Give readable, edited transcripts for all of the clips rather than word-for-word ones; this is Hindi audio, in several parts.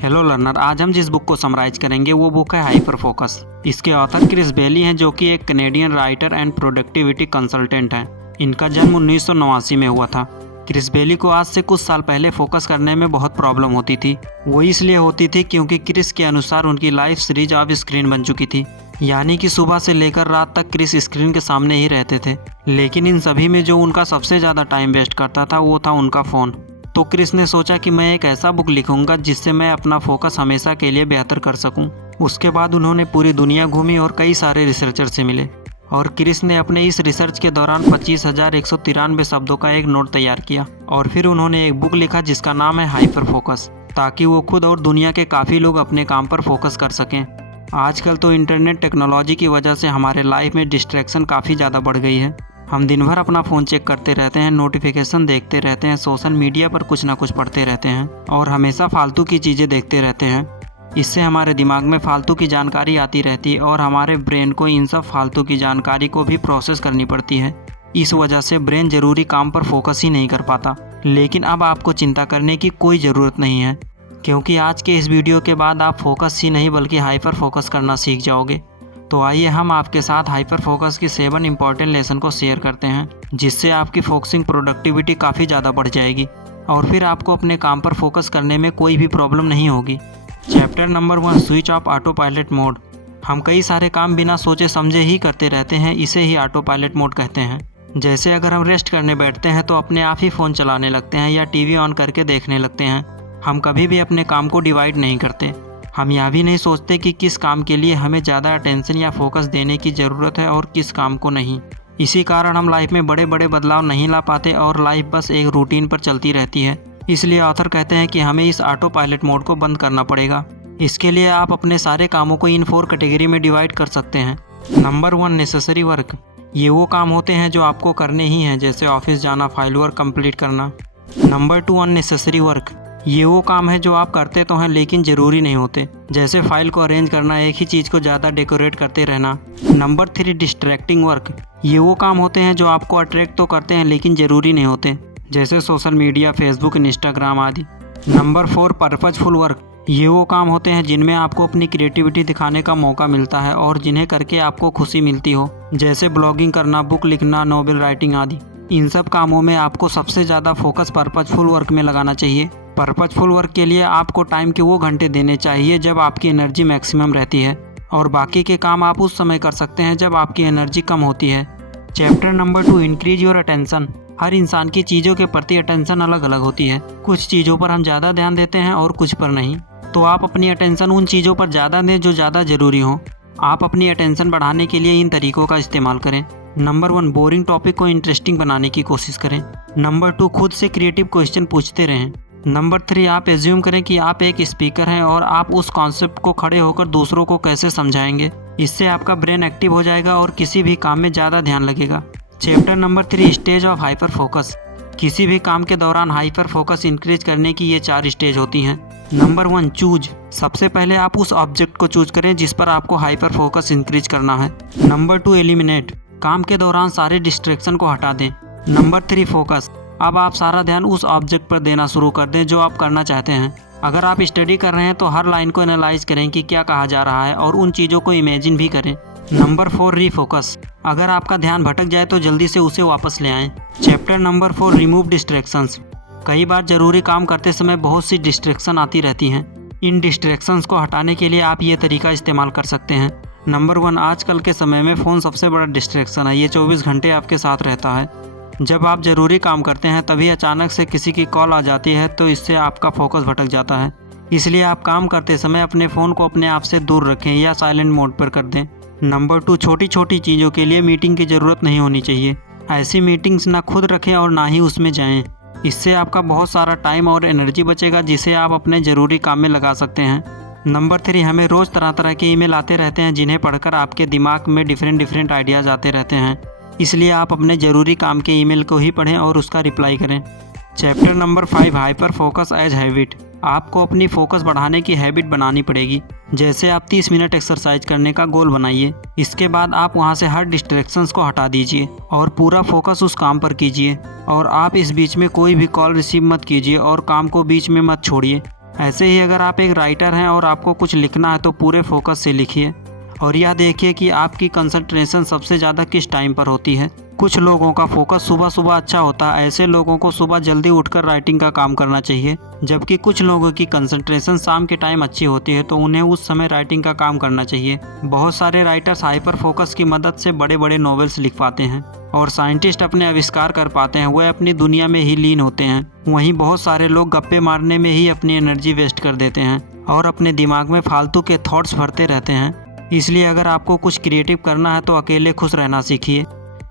हेलो लर्नर, आज हम जिस बुक को समराइज करेंगे वो बुक है हाइपर फोकस। इसके ऑथर क्रिस बेली हैं जो कि एक Canadian writer and productivity consultant हैं। इनका जन्म 1989 में हुआ था। क्रिस बेली को आज से कुछ साल पहले फोकस करने में बहुत प्रॉब्लम होती थी। वो इसलिए होती थी क्योंकि क्रिस के अनुसार उनकी लाइफ सीरीज ऑफ स्क्रीन बन चुकी थी, यानी कि सुबह से लेकर रात तक क्रिस स्क्रीन के सामने ही रहते थे। लेकिन इन सभी में जो उनका सबसे ज़्यादा टाइम वेस्ट करता था वो था उनका फ़ोन। तो क्रिस ने सोचा कि मैं एक ऐसा बुक लिखूंगा जिससे मैं अपना फोकस हमेशा के लिए बेहतर कर सकूं। उसके बाद उन्होंने पूरी दुनिया घूमी और कई सारे रिसर्चर से मिले और क्रिस ने अपने इस रिसर्च के दौरान 25,193 शब्दों का एक नोट तैयार किया और फिर उन्होंने एक बुक लिखा जिसका नाम है हाइपर फोकस, ताकि वो खुद और दुनिया के काफ़ी लोग अपने काम पर फोकस कर सकें। आजकल तो इंटरनेट टेक्नोलॉजी की वजह से हमारे लाइफ में डिस्ट्रैक्शन काफ़ी ज़्यादा बढ़ गई है। हम दिन भर अपना फ़ोन चेक करते रहते हैं, नोटिफिकेशन देखते रहते हैं, सोशल मीडिया पर कुछ ना कुछ पढ़ते रहते हैं और हमेशा फालतू की चीज़ें देखते रहते हैं। इससे हमारे दिमाग में फालतू की जानकारी आती रहती है और हमारे ब्रेन को इन सब फालतू की जानकारी को भी प्रोसेस करनी पड़ती है। इस वजह से ब्रेन ज़रूरी काम पर फोकस ही नहीं कर पाता। लेकिन अब आपको चिंता करने की कोई ज़रूरत नहीं है, क्योंकि आज के इस वीडियो के बाद आप फोकस ही नहीं बल्कि हाइपर फोकस करना सीख जाओगे। तो आइए हम आपके साथ हाइपर फोकस की 7 इंपॉर्टेंट लेसन को शेयर करते हैं, जिससे आपकी फोकसिंग प्रोडक्टिविटी काफ़ी ज़्यादा बढ़ जाएगी और फिर आपको अपने काम पर फोकस करने में कोई भी प्रॉब्लम नहीं होगी। Chapter number 1, switch off auto pilot mode. हम कई सारे काम बिना सोचे समझे ही करते रहते हैं, इसे ही ऑटो पायलट मोड कहते हैं। जैसे अगर हम रेस्ट करने बैठते हैं तो अपने आप ही फ़ोन चलाने लगते हैं या टीवी ऑन करके देखने लगते हैं। हम कभी भी अपने काम को डिवाइड नहीं करते। हम यह भी नहीं सोचते कि किस काम के लिए हमें ज़्यादा अटेंशन या फोकस देने की ज़रूरत है और किस काम को नहीं। इसी कारण हम लाइफ में बड़े बड़े बदलाव नहीं ला पाते और लाइफ बस एक रूटीन पर चलती रहती है। इसलिए ऑथर कहते हैं कि हमें इस ऑटो पायलट मोड को बंद करना पड़ेगा। इसके लिए आप अपने सारे कामों को इन 4 कैटेगरी में डिवाइड कर सकते हैं। Number 1, necessary work. ये वो काम होते हैं जो आपको करने ही हैं, जैसे ऑफिस जाना, फाइल वर्क कंप्लीट करना। Number 2, unnecessary work. ये वो काम है जो आप करते तो हैं लेकिन ज़रूरी नहीं होते, जैसे फाइल को अरेंज करना, एक ही चीज़ को ज़्यादा डेकोरेट करते रहना। Number 3, distracting work. ये वो काम होते हैं जो आपको अट्रैक्ट तो करते हैं लेकिन ज़रूरी नहीं होते, जैसे सोशल मीडिया, फेसबुक, इंस्टाग्राम आदि। Number 4, purposeful work. ये वो काम होते हैं जिनमें आपको अपनी क्रिएटिविटी दिखाने का मौका मिलता है और जिन्हें करके आपको खुशी मिलती हो, जैसे ब्लॉगिंग करना, बुक लिखना, नोवेल राइटिंग आदि। इन सब कामों में आपको सबसे ज़्यादा फोकस पर्पजफुल वर्क में लगाना चाहिए। पर्पजफुल वर्क के लिए आपको टाइम के वो घंटे देने चाहिए जब आपकी एनर्जी मैक्सिमम रहती है और बाकी के काम आप उस समय कर सकते हैं जब आपकी एनर्जी कम होती है। Chapter number 2, increase your attention. हर इंसान की चीज़ों के प्रति अटेंशन अलग अलग होती है। कुछ चीज़ों पर हम ज़्यादा ध्यान देते हैं और कुछ पर नहीं। तो आप अपनी अटेंशन उन चीज़ों पर ज़्यादा दें जो ज़्यादा ज़रूरी हो। आप अपनी अटेंशन बढ़ाने के लिए इन तरीकों का इस्तेमाल करें। नंबर 1, बोरिंग टॉपिक को इंटरेस्टिंग बनाने की कोशिश करें। नंबर 2, खुद से क्रिएटिव क्वेश्चन पूछते रहें। नंबर 3, आप एज्यूम करें कि आप एक स्पीकर हैं और आप उस कॉन्सेप्ट को खड़े होकर दूसरों को कैसे समझाएंगे। इससे आपका ब्रेन एक्टिव हो जाएगा और किसी भी काम में ज़्यादा ध्यान लगेगा। Chapter number 3, stage of hyper focus. किसी भी काम के दौरान हाइपर फोकस इंक्रीज करने की ये 4 स्टेज होती हैं। Number 1, choose. सबसे पहले आप उस ऑब्जेक्ट को चूज करें जिस पर आपको हाइपर फोकस इंक्रीज करना है। Number 2, eliminate. काम के दौरान सारे डिस्ट्रैक्शन को हटा दें। Number 3, focus. अब आप सारा ध्यान उस ऑब्जेक्ट पर देना शुरू कर दें जो आप करना चाहते हैं। अगर आप स्टडी कर रहे हैं तो हर लाइन को एनालाइज करें कि क्या कहा जा रहा है और उन चीज़ों को इमेजिन भी करें। Number 4, refocus. अगर आपका ध्यान भटक जाए तो जल्दी से उसे वापस ले आएं। Chapter number 4, remove distractions. कई बार ज़रूरी काम करते समय बहुत सी डिस्ट्रैक्शन आती रहती हैं। इन डिस्ट्रैक्शंस को हटाने के लिए आप ये तरीका इस्तेमाल कर सकते हैं। नंबर 1, आजकल के समय में फ़ोन सबसे बड़ा डिस्ट्रैक्शन है। ये 24 घंटे आपके साथ रहता है। जब आप ज़रूरी काम करते हैं तभी अचानक से किसी की कॉल आ जाती है तो इससे आपका फोकस भटक जाता है। इसलिए आप काम करते समय अपने फ़ोन को अपने आप से दूर रखें या साइलेंट मोड पर कर दें। नंबर 2, छोटी छोटी चीज़ों के लिए मीटिंग की ज़रूरत नहीं होनी चाहिए। ऐसी मीटिंग्स ना खुद रखें और ना ही उसमें जाएं। इससे आपका बहुत सारा टाइम और एनर्जी बचेगा जिसे आप अपने ज़रूरी काम में लगा सकते हैं। नंबर 3, हमें रोज़ तरह तरह के ईमेल आते रहते हैं जिन्हें पढ़कर आपके दिमाग में डिफरेंट आइडियाज़ आते रहते हैं। इसलिए आप अपने ज़रूरी काम के ईमेल को ही पढ़ें और उसका रिप्लाई करें। Chapter number 5, hyperfocus as habit. आपको अपनी फोकस बढ़ाने की हैबिट बनानी पड़ेगी। जैसे आप 30 मिनट एक्सरसाइज करने का गोल बनाइए। इसके बाद आप वहां से हर डिस्ट्रैक्शंस को हटा दीजिए और पूरा फोकस उस काम पर कीजिए। और आप इस बीच में कोई भी कॉल रिसीव मत कीजिए और काम को बीच में मत छोड़िए। ऐसे ही अगर आप एक राइटर हैं और आपको कुछ लिखना है तो पूरे फोकस से लिखिए और यह देखिए कि आपकी कंसंट्रेशन सबसे ज़्यादा किस टाइम पर होती है। कुछ लोगों का फोकस सुबह सुबह अच्छा होता है, ऐसे लोगों को सुबह जल्दी उठकर राइटिंग का काम करना चाहिए। जबकि कुछ लोगों की कंसंट्रेशन शाम के टाइम अच्छी होती है तो उन्हें उस समय राइटिंग का काम करना चाहिए। बहुत सारे राइटर्स हाइपर फोकस की मदद से बड़े बड़े नॉवेल्स लिख पाते हैं और साइंटिस्ट अपने आविष्कार कर पाते हैं, वह अपनी दुनिया में ही लीन होते हैं। वहीं बहुत सारे लोग गप्पे मारने में ही अपनी एनर्जी वेस्ट कर देते हैं और अपने दिमाग में फालतू के थॉट्स भरते रहते हैं। इसलिए अगर आपको कुछ क्रिएटिव करना है तो अकेले खुश रहना सीखिए।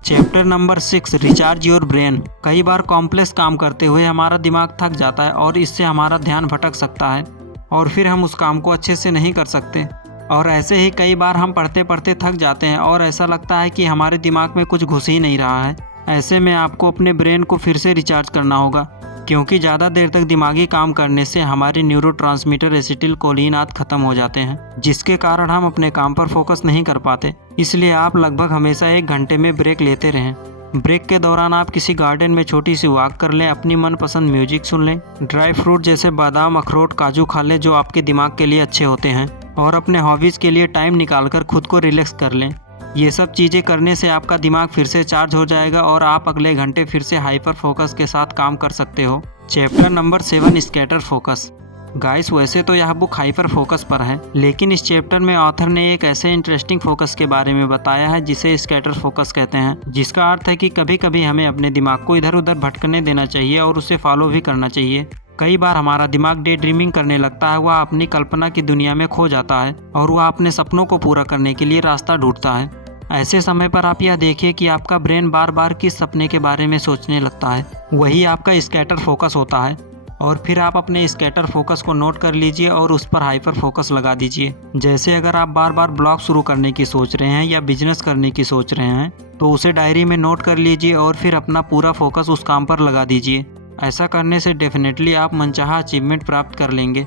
Chapter number 6, recharge your brain. कई बार कॉम्प्लेक्स काम करते हुए हमारा दिमाग थक जाता है और इससे हमारा ध्यान भटक सकता है और फिर हम उस काम को अच्छे से नहीं कर सकते। और ऐसे ही कई बार हम पढ़ते पढ़ते थक जाते हैं और ऐसा लगता है कि हमारे दिमाग में कुछ घुस ही नहीं रहा है। ऐसे में आपको अपने ब्रेन को फिर से रिचार्ज करना होगा, क्योंकि ज़्यादा देर तक दिमागी काम करने से हमारे न्यूरोट्रांसमीटर एसिटिलकोलिन आदि खत्म हो जाते हैं, जिसके कारण हम अपने काम पर फोकस नहीं कर पाते। इसलिए आप लगभग हमेशा 1 घंटे में ब्रेक लेते रहें। ब्रेक के दौरान आप किसी गार्डन में छोटी सी वॉक कर लें, अपनी मनपसंद म्यूजिक सुन लें, ड्राई फ्रूट जैसे बादाम, अखरोट, काजू खा लें जो आपके दिमाग के लिए अच्छे होते हैं, और अपने हॉबीज़ के लिए टाइम निकालकर खुद को रिलैक्स कर लें। ये सब चीज़ें करने से आपका दिमाग फिर से चार्ज हो जाएगा और आप अगले घंटे फिर से हाइपर फोकस के साथ काम कर सकते हो। Chapter number 7, scatter focus. Guys, वैसे तो यह बुक हाइपर फोकस पर है, लेकिन इस चैप्टर में ऑथर ने एक ऐसे इंटरेस्टिंग फोकस के बारे में बताया है जिसे स्कैटर फोकस कहते हैं, जिसका अर्थ है कि कभी कभी हमें अपने दिमाग को इधर उधर भटकने देना चाहिए और उसे फॉलो भी करना चाहिए। कई बार हमारा दिमाग डे ड्रीमिंग करने लगता है, वह अपनी कल्पना की दुनिया में खो जाता है और वह अपने सपनों को पूरा करने के लिए रास्ता ढूंढता है। ऐसे समय पर आप यह देखिए कि आपका ब्रेन बार बार किस सपने के बारे में सोचने लगता है, वही आपका स्कैटर फोकस होता है। और फिर आप अपने स्कैटर फोकस को नोट कर लीजिए और उस पर हाइपर फोकस लगा दीजिए। जैसे अगर आप बार बार ब्लॉग शुरू करने की सोच रहे हैं या बिजनेस करने की सोच रहे हैं तो उसे डायरी में नोट कर लीजिए और फिर अपना पूरा फोकस उस काम पर लगा दीजिए। ऐसा करने से डेफिनेटली आप मनचाहा अचीवमेंट प्राप्त कर लेंगे।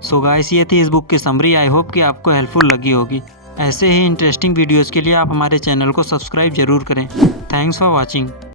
सो गाइस, ये थी इस बुक की समरी। आई होप कि आपको हेल्पफुल लगी होगी। ऐसे ही इंटरेस्टिंग वीडियोज़ के लिए आप हमारे चैनल को सब्सक्राइब जरूर करें। Thanks for watching.